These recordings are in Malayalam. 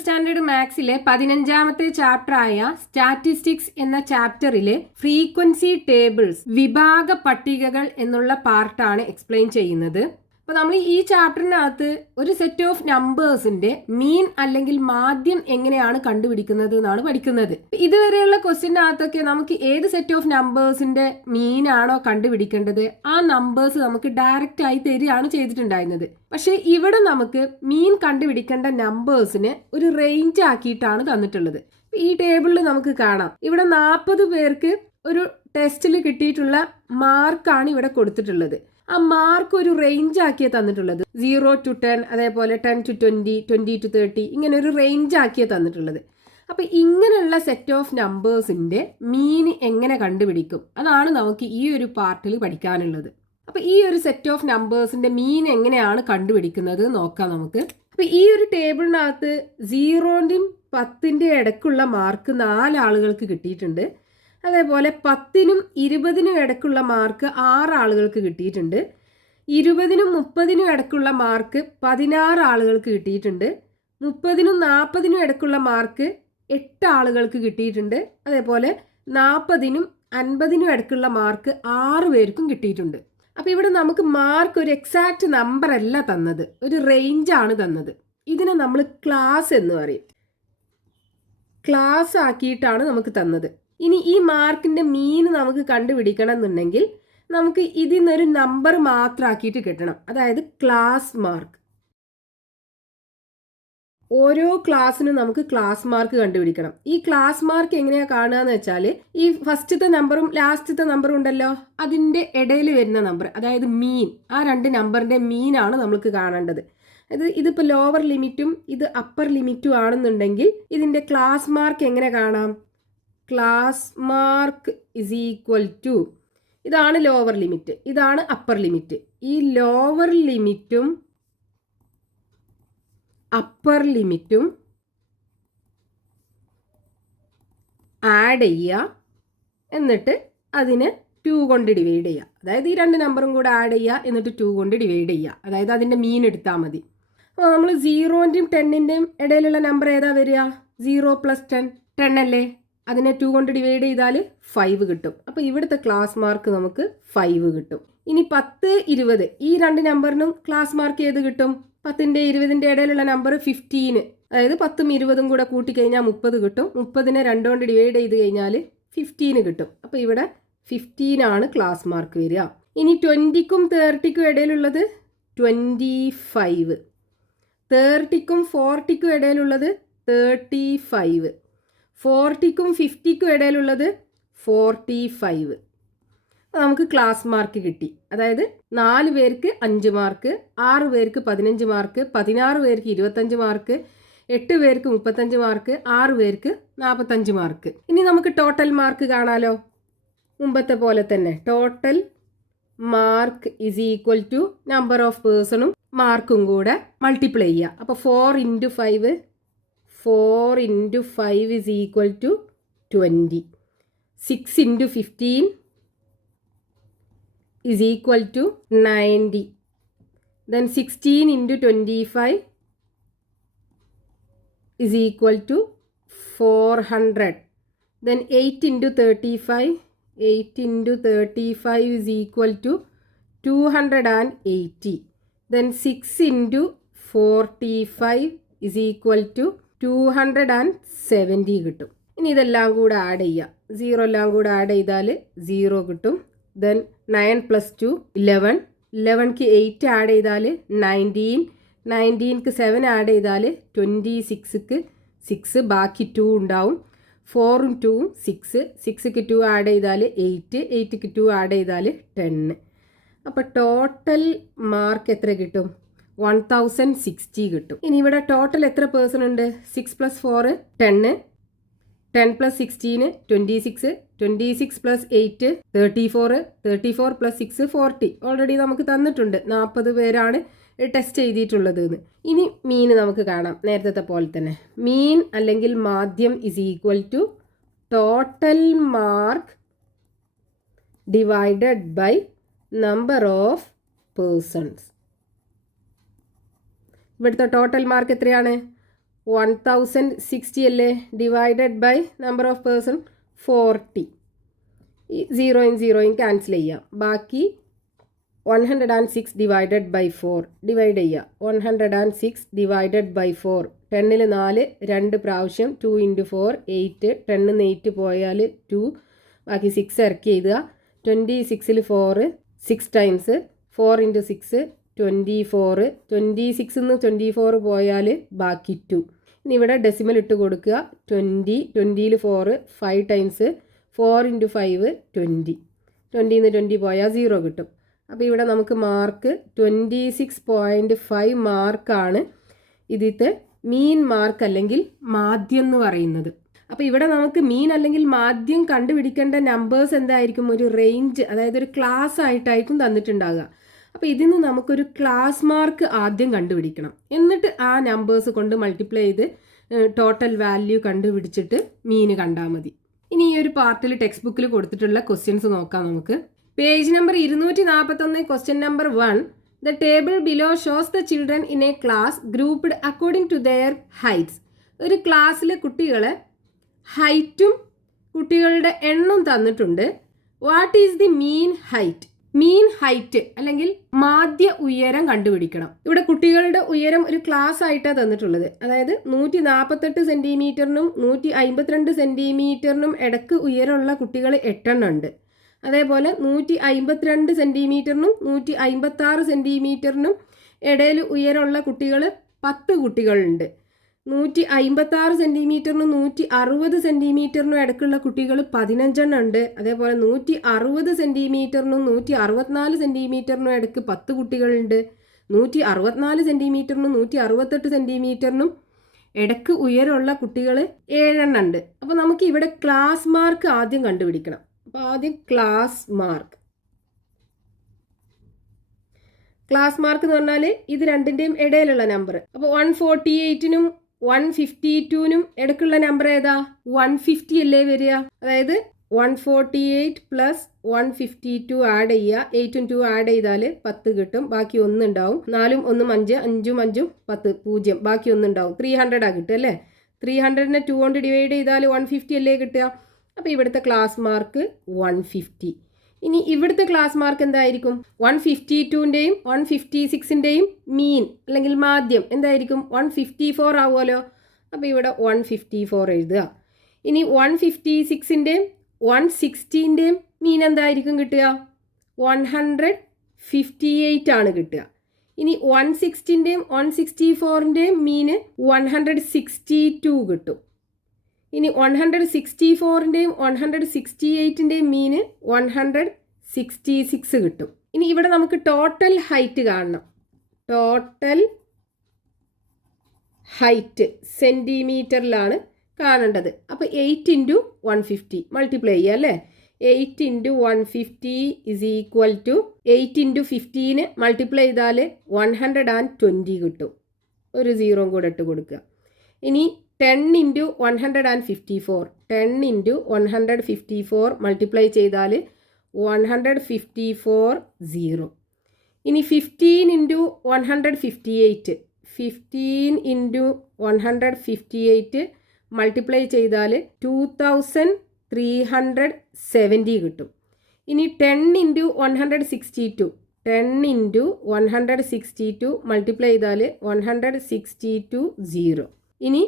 സ്റ്റാൻഡേർഡ് മാത്സിലെ 15ാമത്തെ ചാപ്റ്ററായ സ്റ്റാറ്റിസ്റ്റിക്സ് എന്ന ചാപ്റ്ററിലെ ഫ്രീക്വൻസി ടേബിൾസ് വിഭാഗ പട്ടികകൾ എന്നുള്ള പാർട്ടാണ് എക്സ്പ്ലെയിൻ ചെയ്യുന്നത്. അപ്പോൾ നമ്മൾ ഈ ചാപ്റ്ററിനകത്ത് ഒരു സെറ്റ് ഓഫ് നമ്പേഴ്സിന്റെ മീൻ അല്ലെങ്കിൽ മാധ്യം എങ്ങനെയാണ് കണ്ടുപിടിക്കുന്നത് എന്നാണ് പഠിക്കുന്നത്. ഇതുവരെയുള്ള ക്വസ്റ്റ്യനകത്തൊക്കെ നമുക്ക് ഏത് സെറ്റ് ഓഫ് നമ്പേഴ്സിന്റെ മീനാണോ കണ്ടുപിടിക്കേണ്ടത് ആ നമ്പേഴ്സ് നമുക്ക് ഡയറക്റ്റ് ആയി തരികയാണ് ചെയ്തിട്ടുണ്ടായിരുന്നത്. പക്ഷെ ഇവിടെ നമുക്ക് മീൻ കണ്ടുപിടിക്കേണ്ട നമ്പേഴ്സിന് ഒരു റേഞ്ച് ആക്കിയിട്ടാണ് തന്നിട്ടുള്ളത്. ഈ ടേബിളിൽ നമുക്ക് കാണാം, ഇവിടെ 40 പേർക്ക് ഒരു ടെസ്റ്റിൽ കിട്ടിയിട്ടുള്ള മാർക്കാണ് ഇവിടെ കൊടുത്തിട്ടുള്ളത്. ആ മാർക്ക് ഒരു റേഞ്ച് ആക്കിയാണ് തന്നിട്ടുള്ളത്. 0 to 10, അതേപോലെ 10 to 20, 20 to 30, ഇങ്ങനെ ഒരു റേഞ്ച് ആക്കിയാണ് തന്നിട്ടുള്ളത്. അപ്പോൾ ഇങ്ങനെയുള്ള സെറ്റ് ഓഫ് നമ്പേഴ്സിന്റെ മീൻ എങ്ങനെ കണ്ടുപിടിക്കും അതാണ് നമുക്ക് ഈ ഒരു പാർട്ടിൽ പഠിക്കാനുള്ളത്. അപ്പോൾ ഈ ഒരു സെറ്റ് ഓഫ് നമ്പേഴ്സിന്റെ മീൻ എങ്ങനെയാണ് കണ്ടുപിടിക്കുന്നത് നോക്കാം നമുക്ക്. അപ്പോൾ ഈ ഒരു ടേബിളിനകത്ത് 0ന്റെയും 10ന്റെയും ഇടയ്ക്കുള്ള മാർക്ക് 4 ആളുകൾക്ക് കിട്ടിയിട്ടുണ്ട്. അതേപോലെ 10നും 20നും ഇടയ്ക്കുള്ള മാർക്ക് 6 ആളുകൾക്ക് കിട്ടിയിട്ടുണ്ട്. 20നും 30നും ഇടയ്ക്കുള്ള മാർക്ക് 16 ആളുകൾക്ക് കിട്ടിയിട്ടുണ്ട്. 30നും 40നും ഇടയ്ക്കുള്ള മാർക്ക് 8 ആളുകൾക്ക് കിട്ടിയിട്ടുണ്ട്. അതേപോലെ 40നും 50നും ഇടയ്ക്കുള്ള മാർക്ക് 6 പേർക്കും കിട്ടിയിട്ടുണ്ട്. അപ്പോൾ ഇവിടെ നമുക്ക് മാർക്ക് ഒരു എക്സാക്റ്റ് നമ്പർ അല്ല തന്നത്, ഒരു റേഞ്ചാണ് തന്നത്. ഇതിനെ നമ്മൾ ക്ലാസ് എന്ന് പറയും. ക്ലാസ് ആക്കിയിട്ടാണ് നമുക്ക് തന്നത്. ഇനി ഈ മാർക്കിന്റെ മീൻ നമുക്ക് കണ്ടുപിടിക്കണം എന്നുണ്ടെങ്കിൽ നമുക്ക് ഇതിൽ നിന്നൊരു നമ്പർ മാത്രമാക്കിയിട്ട് കിട്ടണം, അതായത് ക്ലാസ് മാർക്ക്. ഓരോ ക്ലാസ്സിനും നമുക്ക് ക്ലാസ് മാർക്ക് കണ്ടുപിടിക്കണം. ഈ ക്ലാസ് മാർക്ക് എങ്ങനെയാണ് കാണുക എന്ന് വെച്ചാൽ ഈ ഫസ്റ്റത്തെ നമ്പറും ലാസ്റ്റത്തെ നമ്പറും ഉണ്ടല്ലോ, അതിൻ്റെ ഇടയിൽ വരുന്ന നമ്പർ, അതായത് മീൻ, ആ 2 നമ്പറിൻ്റെ മീനാണ് നമുക്ക് കാണേണ്ടത്. ഇതിപ്പോൾ ലോവർ ലിമിറ്റും ഇത് അപ്പർ ലിമിറ്റും ആണെന്നുണ്ടെങ്കിൽ ഇതിൻ്റെ ക്ലാസ് മാർക്ക് എങ്ങനെ കാണാം? Class mark is equal to, ഇതാണ് ലോവർ ലിമിറ്റ്, ഇതാണ് അപ്പർ ലിമിറ്റ്. ഈ ലോവർ ലിമിറ്റും അപ്പർ ലിമിറ്റും ആഡ് ചെയ്യുക, എന്നിട്ട് അതിനെ 2 കൊണ്ട് ഡിവൈഡ് ചെയ്യുക. അതായത് ഈ 2 നമ്പറും കൂടെ ആഡ് ചെയ്യുക, എന്നിട്ട് 2 കൊണ്ട് ഡിവൈഡ് ചെയ്യുക. അതായത് അതിൻ്റെ മീൻ എടുത്താൽ മതി. അപ്പോൾ നമ്മൾ 0ന്റെയും 10ന്റെയും ഇടയിലുള്ള നമ്പർ ഏതാ വരിക? 0 + 10, 10 അല്ലേ? അതിനെ 2 കൊണ്ട് ഡിവൈഡ് ചെയ്താൽ 5 കിട്ടും. അപ്പോൾ ഇവിടുത്തെ ക്ലാസ് മാർക്ക് നമുക്ക് 5 കിട്ടും. ഇനി 10, 20 ഈ 2 നമ്പറിനും ക്ലാസ് മാർക്ക് ഏത് കിട്ടും? 10ന്റെ 20ന്റെ ഇടയിലുള്ള നമ്പർ 15, അതായത് 10ഉം 20ഉം കൂടെ കൂട്ടിക്കഴിഞ്ഞാൽ 30 കിട്ടും. 30നെ 2 കൊണ്ട് ഡിവൈഡ് ചെയ്ത് കഴിഞ്ഞാൽ 15 കിട്ടും. അപ്പോൾ ഇവിടെ 15 ആണ് ക്ലാസ് മാർക്ക് വരിക. ഇനി 20ക്കും 30ക്കും ഇടയിലുള്ളത് 25, 30ക്കും 40ക്കും ഇടയിലുള്ളത് 35, 40ക്കും 50ക്കും ഇടയിലുള്ളത് 45. നമുക്ക് ക്ലാസ് മാർക്ക് കിട്ടി. അതായത് 4 പേർക്ക് 5 മാർക്ക്, 6 പേർക്ക് 15 മാർക്ക്, 16 പേർക്ക് 25 മാർക്ക്, 8 പേർക്ക് 35 മാർക്ക്, 6 പേർക്ക് 45 മാർക്ക്. ഇനി നമുക്ക് ടോട്ടൽ മാർക്ക് കാണാലോ. മുമ്പത്തെ പോലെ തന്നെ total mark is equal to number of പേഴ്സണും മാർക്കും കൂടെ മൾട്ടിപ്ലൈ ചെയ്യുക. അപ്പോൾ 4 × 5, 4 × 5 is equal to 20. 6 × 15 is equal to 90. Then 16 × 25 is equal to 400. Then 8 × 35, 8 × 35 is equal to 280. Then 6 × 45 is equal to 270 കിട്ടും. ഇനി ഇതെല്ലാം കൂടെ ആഡ് ചെയ്യുക. 0 എല്ലാം കൂടെ ആഡ് ചെയ്താൽ 0 കിട്ടും. ദെൻ 9 + 2 11, 11ക്ക് 8 ആഡ് ചെയ്താൽ 19, 19ക്ക് 7 ആഡ് ചെയ്താൽ 26ക്ക് 6, ബാക്കി 2 ഉണ്ടാവും. 4ഉം 2ഉം 6, 6ക്ക് 2 ആഡ് ചെയ്താൽ 8, 8ക്ക് 2 ആഡ് ചെയ്താൽ 10. അപ്പോൾ ടോട്ടൽ മാർക്ക് എത്ര കിട്ടും? 1060 കിട്ടും. ഇനി ഇവിടെ ടോട്ടൽ എത്ര പേഴ്സൺ ഉണ്ട്? 6 + 4 10, 10 + 16 26, 26 + 8 34, 34 + 6 40. ഓൾറെഡി നമുക്ക് തന്നിട്ടുണ്ട് 40 പേരാണ് ടെസ്റ്റ് ചെയ്തിട്ടുള്ളത് എന്ന്. ഇനി മീൻ നമുക്ക് കാണാം നേരത്തെ പോലെ തന്നെ. മീൻ അല്ലെങ്കിൽ മാധ്യം is equal to total mark divided by number of persons. ഇവിടുത്തെ ടോട്ടൽ മാർക്ക് എത്രയാണ്? 1060 അല്ലേ, divided by number of person 40. സീറോയും സീറോയും ക്യാൻസൽ ചെയ്യാം. ബാക്കി 106 ഡിവൈഡഡ് ബൈ 4 ഡിവൈഡ് ചെയ്യുക. 106 ഡിവൈഡഡ് ബൈ 4, 10ൽ 4 2 പ്രാവശ്യം, 2 × 4 8, 10 8 പോയാൽ 2, ബാക്കി 6 ഇറക്കി എഴുതുക. 26ൽ 4 6 ടൈംസ്, 4 × 6 24, 26 നിന്ന് 24 പോയാൽ ബാക്കി 2. ഇനി ഇവിടെ ഡെസിമൽ ഇട്ട് കൊടുക്കുക. 20, 20ൽ 4 5 ടൈംസ്, 4 × 5 20, 20 നിന്ന് 20 പോയാൽ 0 കിട്ടും. അപ്പോൾ ഇവിടെ നമുക്ക് മാർക്ക് 26.5 മാർക്കാണ് ഇതിത്തെ മീൻ മാർക്ക് അല്ലെങ്കിൽ മാധ്യം എന്ന് പറയുന്നത്. അപ്പോൾ ഇവിടെ നമുക്ക് മീൻ അല്ലെങ്കിൽ മാധ്യം കണ്ടുപിടിക്കേണ്ട നമ്പേഴ്സ് എന്തായിരിക്കും? ഒരു റേഞ്ച്, അതായത് ഒരു ക്ലാസ് ആയിട്ടായിരിക്കും തന്നിട്ടുണ്ടാകുക. അപ്പോൾ ഇതിന് നമുക്കൊരു ക്ലാസ് മാർക്ക് ആദ്യം കണ്ടുപിടിക്കണം. എന്നിട്ട് ആ നമ്പേഴ്സ് കൊണ്ട് മൾട്ടിപ്ലൈ ചെയ്ത് ടോട്ടൽ വാല്യൂ കണ്ടുപിടിച്ചിട്ട് മീൻ കണ്ടാൽ മതി. ഇനി ഈ ഒരു പാർട്ടിൽ ടെക്സ്റ്റ് ബുക്കിൽ കൊടുത്തിട്ടുള്ള ക്വസ്റ്റ്യൻസ് നോക്കാം നമുക്ക്. Page number 241, question number 1. The table below shows the children in a class grouped according to their heights. ഒരു ക്ലാസ്സിലെ കുട്ടികളെ ഹൈറ്റും കുട്ടികളുടെ എണ്ണവും തന്നിട്ടുണ്ട്. What is the mean height? Mean height അല്ലെങ്കിൽ മാധ്യ ഉയരം കണ്ടുപിടിക്കണം. ഇവിടെ കുട്ടികളുടെ ഉയരം ഒരു ക്ലാസ് ആയിട്ടാണ് തന്നിട്ടുള്ളത്. അതായത് 148 സെന്റിമീറ്ററിനും 152 സെന്റിമീറ്ററിനും ഇടക്ക് ഉയരമുള്ള കുട്ടികൾ 8 എണ്ണം ഉണ്ട്. അതേപോലെ 152 സെന്റിമീറ്ററിനും 156 സെന്റിമീറ്ററിനും ഇടയിൽ ഉയരമുള്ള കുട്ടികൾ 10 കുട്ടികളുണ്ട്. 156 സെന്റിമീറ്ററിനും 160 സെന്റിമീറ്ററിനും ഇടയ്ക്കുള്ള കുട്ടികൾ 15 എണ്ണം ഉണ്ട്. അതേപോലെ 160 സെന്റിമീറ്ററിനും 164 സെന്റിമീറ്ററിനും ഇടയ്ക്ക് 10 കുട്ടികളുണ്ട്. 164 സെന്റിമീറ്ററിനും 168 സെന്റിമീറ്ററിനും ഇടയ്ക്ക് ഉയരമുള്ള കുട്ടികൾ 7 എണ്ണം ഉണ്ട്. അപ്പോൾ നമുക്ക് ഇവിടെ ക്ലാസ് മാർക്ക് ആദ്യം കണ്ടുപിടിക്കണം. അപ്പോൾ ആദ്യം ക്ലാസ് മാർക്ക് എന്ന് പറഞ്ഞാൽ ഇത് രണ്ടിൻ്റെയും ഇടയിലുള്ള നമ്പർ. അപ്പോൾ 148നും 152നും ഇടയ്ക്കുള്ള നമ്പർ ഏതാ? 150 അല്ലേ വരിക. അതായത് 148 പ്ലസ് 152 ആഡ് ചെയ്യുക. 8ഉം 2 ആഡ് ചെയ്താൽ 10 കിട്ടും. ബാക്കി 1 ഉണ്ടാവും. 4ഉം 1ഉം 5, 5ഉം 5ഉം 10, 0. ബാക്കി 1 ഉണ്ടാവും. 300 ആ കിട്ടുക അല്ലേ. 300നെ 2 കൊണ്ട് ഡിവൈഡ് ചെയ്താൽ 150 അല്ലേ കിട്ടുക. അപ്പോൾ ഇവിടുത്തെ ക്ലാസ് മാർക്ക് 150. ഇനി ഇവിടുത്തെ ക്ലാസ് മാർക്ക് എന്തായിരിക്കും? 152ൻ്റെയും 156ൻ്റെയും മീൻ അല്ലെങ്കിൽ മാധ്യം എന്തായിരിക്കും? 154 ആവുമല്ലോ. അപ്പോൾ ഇവിടെ 154 എഴുതുക. ഇനി 156ൻ്റെയും 160ൻ്റെയും മീൻ എന്തായിരിക്കും കിട്ടുക? 158 ആണ് കിട്ടുക. ഇനി 160ൻ്റെയും 164ൻ്റെയും മീന് 162 കിട്ടും. ഇനി 164ൻ്റെയും 168ൻ്റെയും മീന് 166 കിട്ടും. ഇനി ഇവിടെ നമുക്ക് ടോട്ടൽ ഹൈറ്റ് കാണണം. ടോട്ടൽ ഹൈറ്റ് സെൻറ്റിമീറ്ററിലാണ് കാണേണ്ടത്. അപ്പോൾ 8 × 150 മൾട്ടിപ്ലൈ ചെയ്യുക അല്ലേ. 8 × 150 ഇസ് ഈക്വൽ ടു 8 × 15 മൾട്ടിപ്ലൈ ചെയ്താൽ 120 കിട്ടും. ഒരു 0 കൂടെ ഇട്ട് കൊടുക്കുക. ഇനി 10 × 154, 10 × 154 മൾട്ടിപ്ലൈ ചെയ്താൽ 154 0. ഇനി 15 × 158, 15 × 158 മൾട്ടിപ്ലൈ ചെയ്താൽ 2370 കിട്ടും. ഇനി 10 × 162, 10 × 162 മൾട്ടിപ്ലൈ ചെയ്താൽ 162 0. ഇനി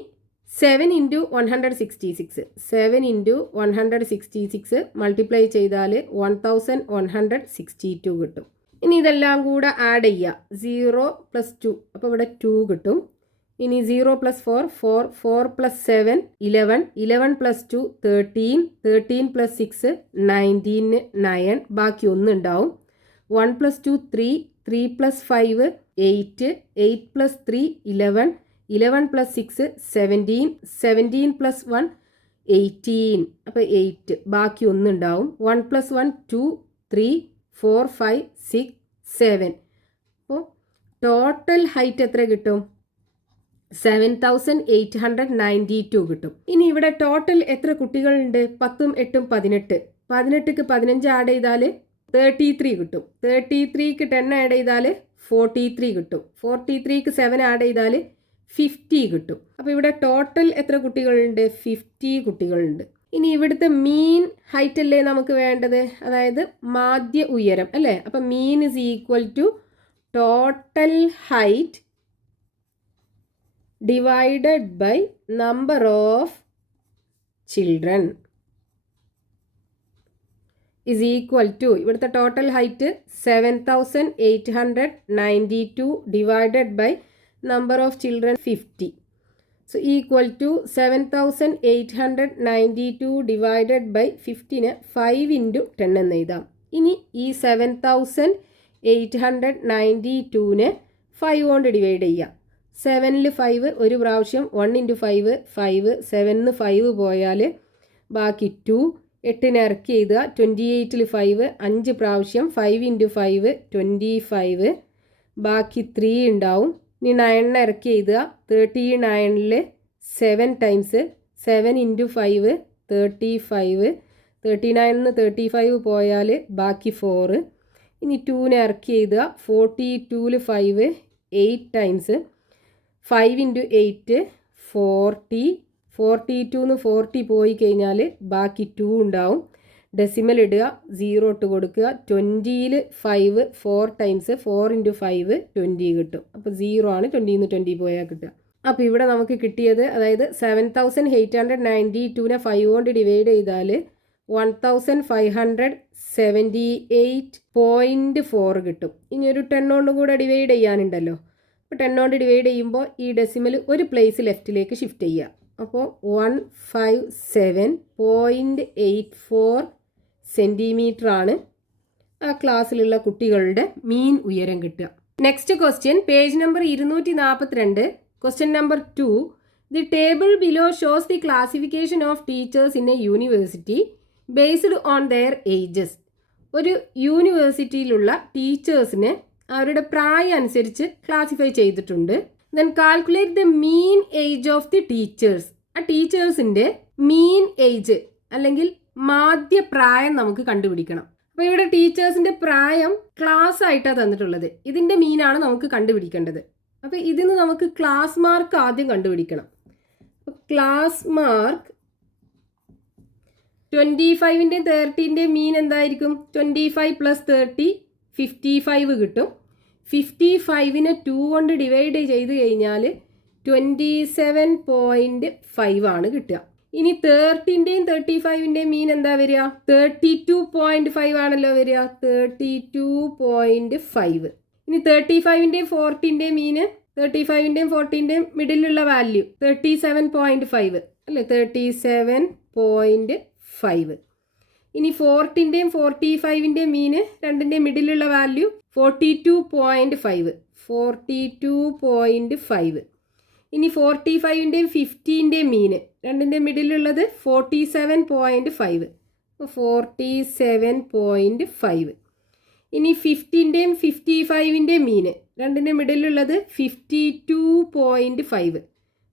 7 × 166, 7 × 166 മൾട്ടിപ്ലൈ ചെയ്താൽ 1162 കിട്ടും. ഇനി ഇതെല്ലാം കൂടെ ആഡ് ചെയ്യുക. 0 + 2, അപ്പോൾ ഇവിടെ 2 കിട്ടും. ഇനി 0 + 4, 4, 4 + 7 11, 11 + 2 13, 13 + 6 19, 9, ബാക്കി 1 ഉണ്ടാവും. 1 + 2 3, 3 + 5 8, 8 + 3 11, 11 + 6 17, 17 + 1 18, അപ്പോൾ 8, ബാക്കി 1 ഉണ്ടാവും. 1 + 1 2, 3 4 5 6 7. അപ്പോൾ ടോട്ടൽ ഹൈറ്റ് എത്ര കിട്ടും? 7892 കിട്ടും. ഇനി ഇവിടെ ടോട്ടൽ എത്ര കുട്ടികളുണ്ട്? 10ഉം 8ഉം 18. 18ക്ക് 15 ആഡ് ചെയ്താൽ 33 കിട്ടും. 33ക്ക് 10 ആഡ് ചെയ്താൽ 43 കിട്ടും. 43ക്ക് 7 ആഡ് ചെയ്താൽ 50 കിട്ടും. അപ്പോൾ ഇവിടെ ടോട്ടൽ എത്ര കുട്ടികളുണ്ട്? 50 കുട്ടികളുണ്ട്. ഇനി ഇവിടുത്തെ മീൻ ഹൈറ്റ് അല്ലേ നമുക്ക് വേണ്ടത്, അതായത് മാധ്യ ഉയരം അല്ലേ. അപ്പം mean is equal to total height divided by number of children is equal to, ഇവിടുത്തെ total height 7892 divided by number of children 50. So equal to 7892 divided by 50ന് 5 × 10 എന്ന് എഴുതാം. ഇനി ഈ 7892നെ 5 കൊണ്ട് ഡിവൈഡ് ചെയ്യാം. 7ൽ 5 ഒരു പ്രാവശ്യം, 1 × 5 5, 7ന് 5 പോയാൽ ബാക്കി 2, 8നെ ഇറക്കി എഴുതുക. 28ൽ 5 5 പ്രാവശ്യം, 5 × 5 25, ബാക്കി 3 ഉണ്ടാവും. ഇനി 9നെ ഇറക്കി എഴുതുക. 39ൽ 7 ടൈംസ് 7 × 5 35, 39ന് 35 പോയാൽ ബാക്കി 4. ഇനി 2നെ ഇറക്കി എഴുതുക. 42ൽ 5 8 ടൈംസ് 5 × 8 40, 42ന്ന് 40 പോയി കഴിഞ്ഞാൽ ബാക്കി 2 ഉണ്ടാവും. ഡെസിമൽ ഇടുക, 0 ഇട്ട് കൊടുക്കുക. 20ൽ 5 4 ടൈംസ് 4 × 5 20 കിട്ടും. അപ്പോൾ 0 ആണ്. 20ന്ന് 20 പോയാൽ കിട്ടുക. അപ്പോൾ ഇവിടെ നമുക്ക് കിട്ടിയത്, അതായത് 7892നെ 5 കൊണ്ട് ഡിവൈഡ് ചെയ്താൽ 1578.4 കിട്ടും. ഇനി ഒരു 10 കൊണ്ട് കൂടെ ഡിവൈഡ് ചെയ്യാനുണ്ടല്ലോ. അപ്പോൾ 10 കൊണ്ട് ഡിവൈഡ് ചെയ്യുമ്പോൾ ഈ ഡെസിമൽ ഒരു പ്ലേസ് ലെഫ്റ്റിലേക്ക് ഷിഫ്റ്റ് ചെയ്യുക. അപ്പോൾ 157.84 സെൻറ്റിമീറ്റർ ആണ് ആ ക്ലാസ്സിലുള്ള കുട്ടികളുടെ മീൻ ഉയരം കിട്ടുക. Next question, page number 242. Question number 2. The table below shows the classification of teachers in A university based on their ages. ഒരു യൂണിവേഴ്സിറ്റിയിലുള്ള ടീച്ചേഴ്സിനെ അവരുടെ പ്രായം അനുസരിച്ച് ക്ലാസിഫൈ ചെയ്തിട്ടുണ്ട്. Then calculate the mean age of the teachers. ആ ടീച്ചേഴ്സിൻ്റെ മീൻ ഏജ് അല്ലെങ്കിൽ മാധ്യ പ്രായം നമുക്ക് കണ്ടുപിടിക്കണം. അപ്പോൾ ഇവിടെ ടീച്ചേഴ്സിൻ്റെ പ്രായം ക്ലാസ് ആയിട്ടാണ് തന്നിട്ടുള്ളത്. ഇതിൻ്റെ മീനാണ് നമുക്ക് കണ്ടുപിടിക്കേണ്ടത്. അപ്പോൾ ഇതിന് നമുക്ക് ക്ലാസ് മാർക്ക് ആദ്യം കണ്ടുപിടിക്കണം. അപ്പോൾ ക്ലാസ് മാർക്ക് 25ൻ്റെയും 30ൻ്റെയും മീൻ എന്തായിരിക്കും? 25 + 30 55 കിട്ടും. 55നെ 2 കൊണ്ട് ഡിവൈഡ് ചെയ്ത് കഴിഞ്ഞാൽ 27.5 ആണ് കിട്ടുക. ഇനി 30ൻ്റെയും 35ൻ്റെയും മീൻ എന്താ വരിക? 32.5 ആണല്ലോ വരിക. 32.5. ഇനി 35ൻ്റെയും 40ൻ്റെയും മീന്, 35ൻ്റെയും 40ൻ്റെയും മിഡിലുള്ള വാല്യൂ 37.5 അല്ലേ? 37.5. ഇനി 40ൻ്റെയും 45ൻ്റെയും മീന്, രണ്ടിൻ്റെയും മിഡിലുള്ള വാല്യൂ 42.5. 42.5. ഇനി 45ൻ്റെയും 50ൻ്റെയും മീന്, രണ്ടിൻ്റെ മിഡിലുള്ളത് 47.5. 47.5. ഇനി 50ൻ്റെയും 55ൻ്റെയും മീന്, രണ്ടിൻ്റെ മിഡിലുള്ളത് 52.5.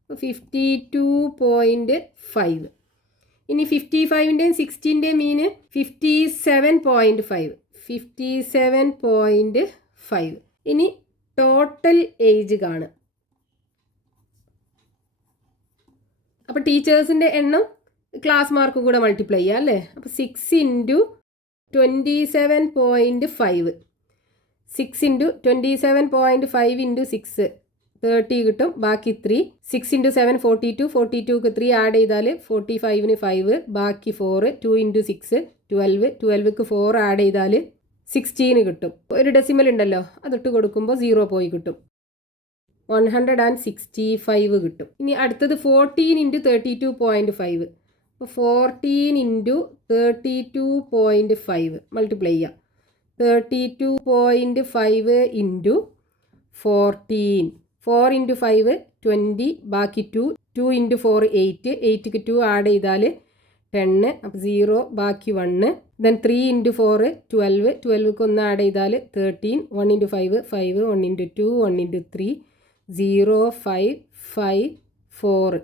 52.5. ഇനി 55ൻ്റെയും 60ൻ്റെയും മീന് 57.5. 57.5. ഇനി ടോട്ടൽ ഏജ് കാണുക. അപ്പോൾ ടീച്ചേഴ്സിൻ്റെ എണ്ണം ക്ലാസ് മാർക്ക് കൂടെ മൾട്ടിപ്ലൈ ചെയ്യുക അല്ലേ? അപ്പോൾ 6 × 27.5. 6 × 27.5 × 6 30 കിട്ടും. ബാക്കി 3. 6 × 7 42. 42ക്ക് 3 ആഡ് ചെയ്താൽ 45ന് 5, ബാക്കി 4. 2 × 6 12. 12ക്ക് 4 ആഡ് ചെയ്താൽ 16 കിട്ടും. ഒരു ഡെസിമൽ ഉണ്ടല്ലോ, അതിട്ട് കൊടുക്കുമ്പോൾ 0 പോയി കിട്ടും. 165 കിട്ടും. ഇനി അടുത്തത് 14 × 32.5. അപ്പോൾ 14 × 32.5 മൾട്ടിപ്ലൈ ചെയ്യാം. 32.5 × 14. 4 × 5 20, ബാക്കി 2. 2 × 4 8. 8ക്ക് 2 ആഡ് ചെയ്താൽ 10. അപ്പോൾ 0, ബാക്കി 1. ദെൻ 3 × 4 12. 12ക്ക് 1 ആഡ് ചെയ്താൽ 13. 1 × 5 5. 1 × 2 1 × 3 0 5 5 4.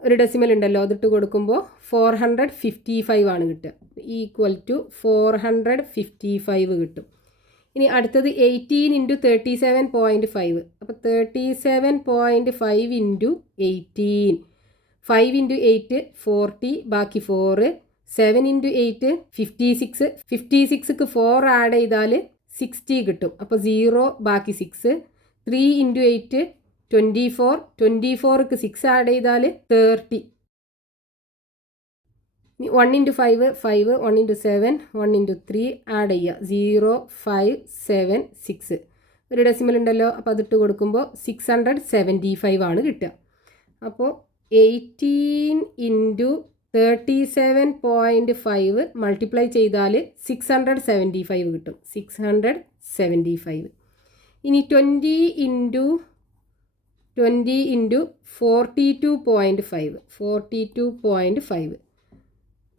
ഒരു ഡെസിമൽ ഉണ്ടല്ലോ, അതിട്ട് കൊടുക്കുമ്പോൾ 455 ആണ് കിട്ടുക. ഈക്വൽ ടു 455 കിട്ടും. ഇനി അടുത്തത് 18 ഇൻറ്റു 37.5. അപ്പോൾ 37.5 ഇൻറ്റു 18. 5 ഇൻറ്റു 8 40, ബാക്കി 4. 7 ഇൻറ്റു 8 56. 56ക്ക് 4 ആഡ് ചെയ്താൽ 60 കിട്ടും. അപ്പോൾ 0, ബാക്കി 6. 3 ഇൻറ്റു 8 24. 24ക്ക് 6 ആഡ് ചെയ്താൽ 30. 1 ഇൻറ്റു 5 5. 1 ഇൻറ്റു 7 1 ഇൻറ്റു 3 ആഡ് ചെയ്യുക. 0 5 7 6. ഒരു ഡെസിമൽ ഉണ്ടല്ലോ, അപ്പോൾ അതിട്ട് കൊടുക്കുമ്പോൾ 675 ആണ് കിട്ടുക. അപ്പോൾ 18 ഇൻറ്റു 37.5 മൾട്ടിപ്ലൈ ചെയ്താൽ 675 കിട്ടും. 675. ഇനി 20 ഇൻറ്റു 42.5. 42.5.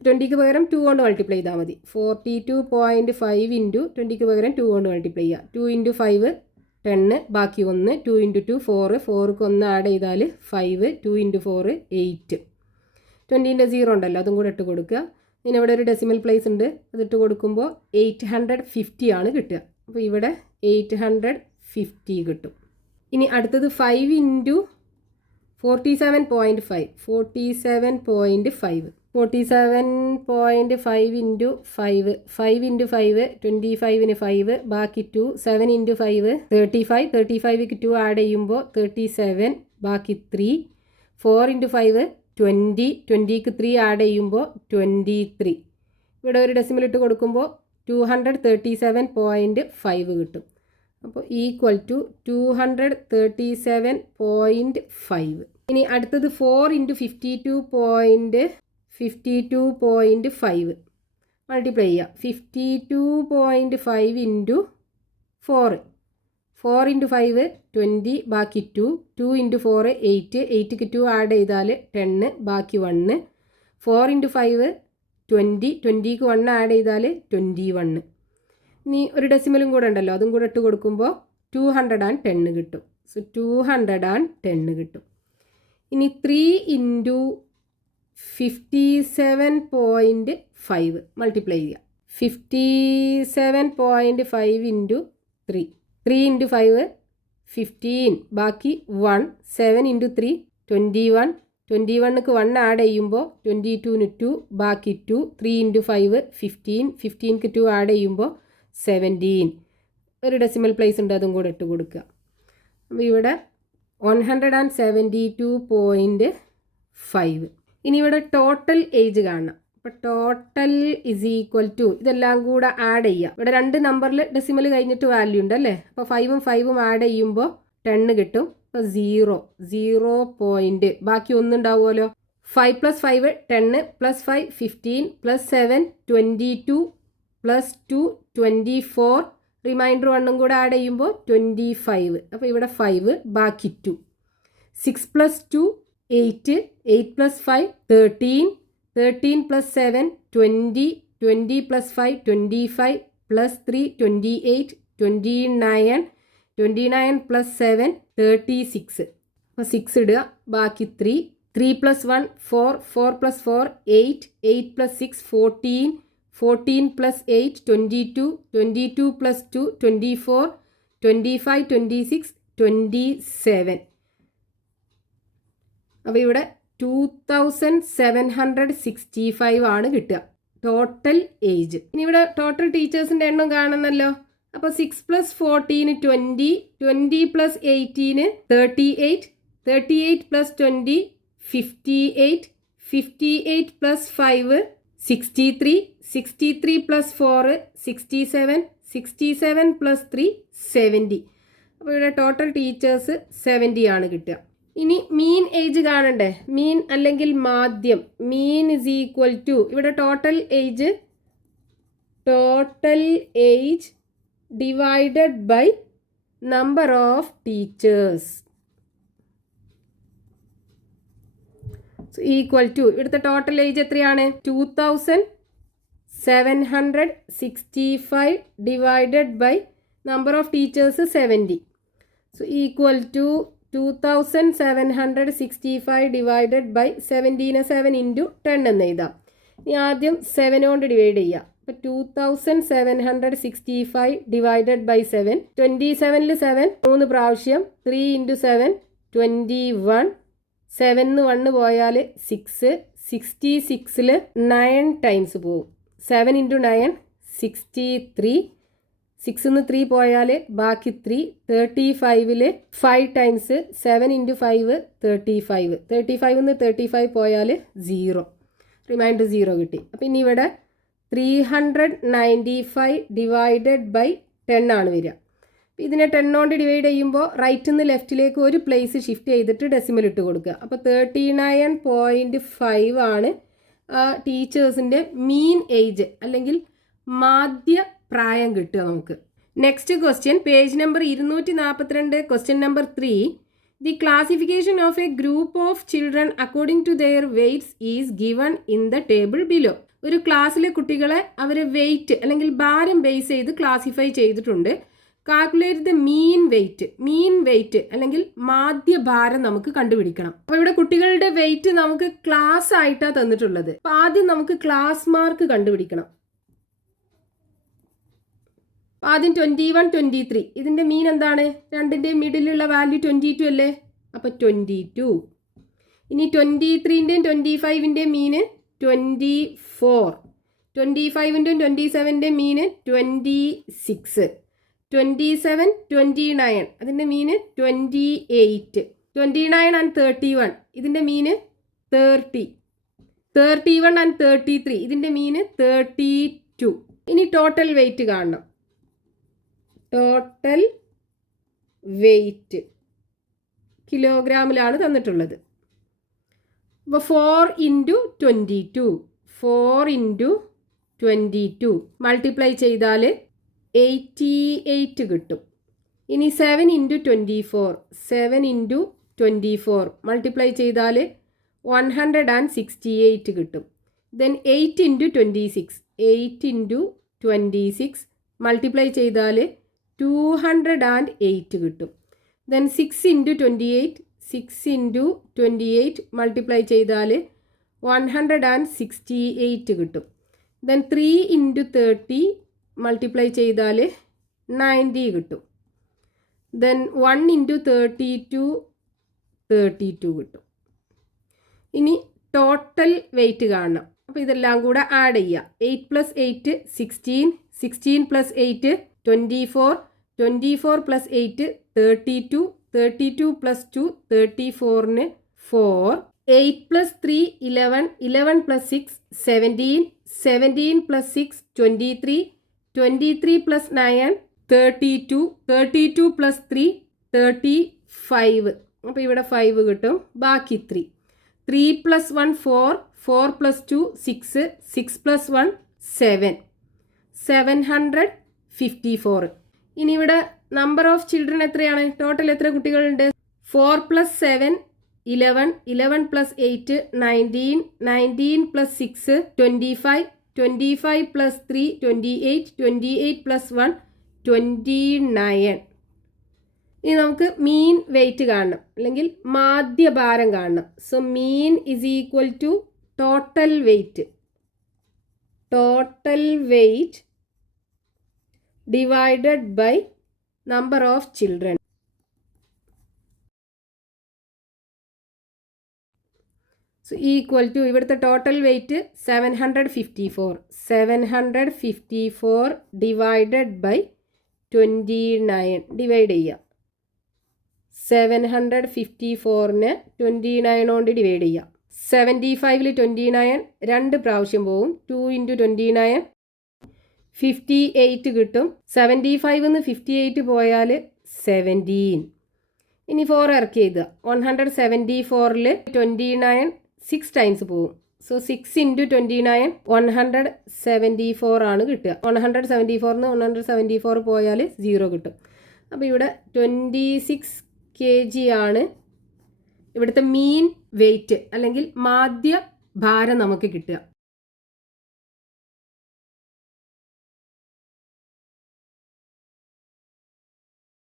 20ക്ക് പകരം 2 കൊണ്ട് മൾട്ടിപ്ലൈ ചെയ്താൽ മതി. 42.5 ഇൻറ്റു 20ക്ക് പകരം 2 കൊണ്ട് മൾട്ടിപ്ലൈ ചെയ്യുക. 2 ഇൻറ്റു 5 10, ബാക്കി 1. 2 ഇൻറ്റു 2 4. 4ക്ക് 1 ആഡ് ചെയ്താൽ 5. 2 ഇൻറ്റു 4 8. 20ൻ്റെ 0 ഉണ്ടല്ലോ, അതും കൂടെ ഇട്ട് കൊടുക്കുക. ഇനി ഇവിടെ ഒരു ഡെസിമൽ പ്ലേസ് ഉണ്ട്, അതിട്ട് കൊടുക്കുമ്പോൾ 850 ആണ് കിട്ടുക. അപ്പോൾ ഇവിടെ 850 കിട്ടും. ഇനി അടുത്തത് 5 ഇൻറ്റു 47.5. 47.5. 47.5 ഇൻറ്റു 5. 5 ഇൻറ്റു 5 25ന് 5, ബാക്കി 2. 7 ഇൻറ്റു 5 35. 35ക്ക് 2 ആഡ് ചെയ്യുമ്പോൾ 37, ബാക്കി 3. 4 ഇൻറ്റു 5 20. 20ക്ക് 3 ആഡ് ചെയ്യുമ്പോൾ 23. ഇവിടെ ഒരു ഡെസിമൽ ഇട്ട് കൊടുക്കുമ്പോൾ 237.5 കിട്ടും. അപ്പോൾ ഈക്വൽ ടു 237.5. ഇനി അടുത്തത് 4 ഇൻറ്റു 52.5 മൾട്ടിപ്ലൈ ചെയ്യുക. 52.5 ഇൻറ്റു 4. 4 ഇൻറ്റു 5 20, ബാക്കി 2. 2 ഇൻറ്റു 4 8. 8ക്ക് 2 ആഡ് ചെയ്താൽ 10, ബാക്കി 1. 4 ഇൻറ്റു 5 20. 20ക്ക് 1 ആഡ് ചെയ്താൽ 21. ഇനി ഒരു ഡെസിമലും കൂടെ ഉണ്ടല്ലോ, അതും കൂടെ ഇട്ട് കൊടുക്കുമ്പോൾ 210 കിട്ടും. സോ 210 കിട്ടും. ഇനി 3 ഇൻറ്റു 57.5 മൾട്ടിപ്ലൈ ചെയ്യുക. 57.5 ഇൻറ്റു 3. 3 ഇൻറ്റു 5 15, ബാക്കി 1. 7 ഇൻറ്റു 3 21. 21ക്ക് 1 ആഡ് ചെയ്യുമ്പോൾ 22ന് 2, ബാക്കി 2. 3 ഇൻറ്റു 5 15. 15ക്ക് 2 ആഡ് ചെയ്യുമ്പോൾ 17. ഒരു ഡെസിമൽ പ്ലേസ് ഉണ്ട്, അതും കൂടെ ഇട്ട് കൊടുക്കുക. അപ്പോൾ ഇവിടെ 172.5. ഇനി ഇവിടെ ടോട്ടൽ ഏജ് കാണണം. അപ്പോൾ ടോട്ടൽ ഇസ് ഈക്വൽ ടു, ഇതെല്ലാം കൂടെ ആഡ് ചെയ്യുക. ഇവിടെ 2 നമ്പറിൽ ഡെസിമൽ കഴിഞ്ഞിട്ട് വാല്യൂ ഉണ്ട് അല്ലേ. അപ്പോൾ 5ഉം 5ഉം ആഡ് ചെയ്യുമ്പോൾ 10 കിട്ടും. അപ്പോൾ 0 പോയിൻറ്റ്, ബാക്കി 1 ഉണ്ടാവുമല്ലോ. 5 + 5 10, +5 15, +7 22, +2 24. റിമൈൻഡർ 1ഉം കൂടെ ആഡ് ചെയ്യുമ്പോൾ 25. അപ്പോൾ ഇവിടെ 5, ബാക്കി 2. 6 + 2 8. 8 + 5 13. 13 + 7 20. 20 + 5 25, +3 28. 29. 29 + 7 36. അപ്പോൾ 6 ഇടുക, ബാക്കി 3. 3 + 1 4. 4 + 4 8. 8 + 6 14. 14 + 8 22. 22 + 2 24. 25 26 27. അപ്പോൾ ഇവിടെ 2765 ആണ് കിട്ടുക ടോട്ടൽ ഏജ്. ഇനി ഇവിടെ ടോട്ടൽ ടീച്ചേഴ്സിൻ്റെ എണ്ണം കാണുന്നല്ലോ. അപ്പോൾ 6 + 14 20. 20 + 18 38. 38 + 20 58. 58 + 5 63. 63 + 4 67. 67 + 3 70. അപ്പോൾ ഇവിടെ ടോട്ടൽ ടീച്ചേഴ്സ് 70 ആണ് കിട്ടുക. ഇനി മീൻ ഏജ് കാണണ്ടേ, മീൻ അല്ലെങ്കിൽ മാധ്യം. മീൻ ഇസ് ഈക്വൽ ടു, ഇവിടെ total age divided by number of teachers equal to, ഇവിടുത്തെ ടോട്ടൽ ഏജ് എത്രയാണ്? 2765 divided by number of teachers 70. So equal to 2765 divided by 70. 7 into 10 എന്ന് എഴുതാം. ഇനി ആദ്യം 7 കൊണ്ട് ഡിവൈഡ് ചെയ്യുക. അപ്പോൾ 2765 ഡിവൈഡഡ് ബൈ 7. 27ൽ 7 3 പ്രാവശ്യം, 3 ഇൻറ്റു 7 21. 7 1 പോയാൽ 6. 66ൽ 9 ടൈംസ് പോവും. 7 ഇൻറ്റു 9 63. 6ന്ന് 3 പോയാൽ ബാക്കി 3. 35ൽ 5 ടൈംസ്. 7 ഇൻറ്റു 5 35. 35ന്ന് 35 പോയാൽ 0. റിമൈൻഡർ 0 കിട്ടി. അപ്പോൾ ഇനി ഇവിടെ 395 ഡിവൈഡഡ് ബൈ 10 ആണ് വരിക. ഇതിനെ 10 കൊണ്ട് ഡിവൈഡ് ചെയ്യുമ്പോൾ റൈറ്റിൽ നിന്ന് ലെഫ്റ്റിലേക്ക് ഒരു പ്ലേസ് ഷിഫ്റ്റ് ചെയ്തിട്ട് ഡെസിമൽ ഇട്ട് കൊടുക്കുക. അപ്പോൾ 39.5 ആണ് ടീച്ചേഴ്സിൻ്റെ മീൻ ഏജ് അല്ലെങ്കിൽ മാധ്യ പ്രായം കിട്ടുക നമുക്ക്. Next question, page number 242, question number 3. The classification of a group of children according to their weights is given in the table below. ഒരു ക്ലാസ്സിലെ കുട്ടികളെ അവർ വെയ്റ്റ് അല്ലെങ്കിൽ ഭാരം ബേസ് ചെയ്ത് ക്ലാസിഫൈ ചെയ്തിട്ടുണ്ട്. കാൽക്കുലേറ്റ് ദ മീൻ വെയ്റ്റ് അല്ലെങ്കിൽ മാധ്യഭാരം നമുക്ക് കണ്ടുപിടിക്കണം. അപ്പോൾ ഇവിടെ കുട്ടികളുടെ വെയ്റ്റ് നമുക്ക് ക്ലാസ് ആയിട്ടാണ് തന്നിട്ടുള്ളത്. അപ്പോൾ ആദ്യം നമുക്ക് ക്ലാസ് മാർക്ക് കണ്ടുപിടിക്കണം. ആദ്യം 21, 23. ഇതിൻ്റെ മീൻ എന്താണ്? രണ്ടിൻ്റെയും മിഡിലുള്ള വാല്യൂ 22 അല്ലേ? അപ്പോൾ 22. ഇനി 23ൻ്റെയും 25ൻ്റെയും മീന് 24. 25ൻ്റെയും 27ൻ്റെയും മീന് 26. 27, 29 അതിൻ്റെ മീന് 28. 29 and 31 ഇതിൻ്റെ മീന് 30. 31 and 33 ഇതിൻ്റെ മീന് 32. ഇനി ടോട്ടൽ വെയ്റ്റ് കാണണം. ടോട്ടൽ വെയ്റ്റ് കിലോഗ്രാമിലാണ് തന്നിട്ടുള്ളത്. അപ്പോൾ 4 ഇൻറ്റു 22 4 ഇൻറ്റു 22 മൾട്ടിപ്ലൈ ചെയ്താൽ 88 കിട്ടും. ഇനി 7 ഇൻറ്റു 24 7 ഇൻറ്റു 24 മൾട്ടിപ്ലൈ ചെയ്താൽ 168 കിട്ടും. ദെൻ 8 ഇൻറ്റു 26 8 ഇൻറ്റു 26 മൾട്ടിപ്ലൈ ചെയ്താൽ 208 കിട്ടും. ദെൻ 6 ഇൻറ്റു 28 6 ഇൻറ്റു 28 മൾട്ടിപ്ലൈ ചെയ്താൽ 168 കിട്ടും. ദെൻ 3 ഇൻറ്റു 30 മൾട്ടിപ്ലൈ ചെയ്താൽ 90 കിട്ടും. ദെൻ 1 ഇൻറ്റു 32 കിട്ടും. ഇനി ടോട്ടൽ വെയ്റ്റ് കാണണം. അപ്പോൾ ഇതെല്ലാം കൂടെ ആഡ് ചെയ്യുക. 8 + 8 16 16 + 8 24 24 + 8 32 32 + 2 34ന് 4 8 + 3 11 11 + 6 17 17 + 6 23 23 + 9 32 32 + 3 35. അപ്പോൾ ഇവിടെ 5 കിട്ടും. ബാക്കി 3 3 + 1 4 4 + 2 6 6 + 1 7 754. ഇനി ഇവിടെ നമ്പർ ഓഫ് ചിൽഡ്രൻ എത്രയാണ്? ടോട്ടൽ എത്ര കുട്ടികളുണ്ട്? 4 + 7 11 11 + 8 19 19 + 6 25 25 + 3 28 28 + 1 29. ഇനി നമുക്ക് മീൻ വെയ്റ്റ് കാണണം അല്ലെങ്കിൽ മാധ്യഭാരം കാണണം. So mean is equal to total weight divided by number of children. So equal to ഇവിടുത്തെ total weight 754 divided by 29 divide ചെയ്യുക. 754നെ 29 കൊണ്ട് ഡിവൈഡ് ചെയ്യുക. 75ൽ 29 2 പ്രാവശ്യം പോവും. 2 ഇൻറ്റു 29 58 കിട്ടും. 75ന്ന് 58 പോയാൽ 17. ഇനി 4 ഇറക്കി എഴുതുക. 174ൽ 29 6 ടൈംസ് പോവും. സോ 6 ഇൻറ്റു 29 174 ആണ് കിട്ടുക. 174ന്ന് 174 പോയാൽ 0 കിട്ടും. അപ്പോൾ ഇവിടെ 26 kg ആണ് ഇവിടുത്തെ മീൻ വെയ്റ്റ് അല്ലെങ്കിൽ മാധ്യ ഭാരം നമുക്ക് കിട്ടുക.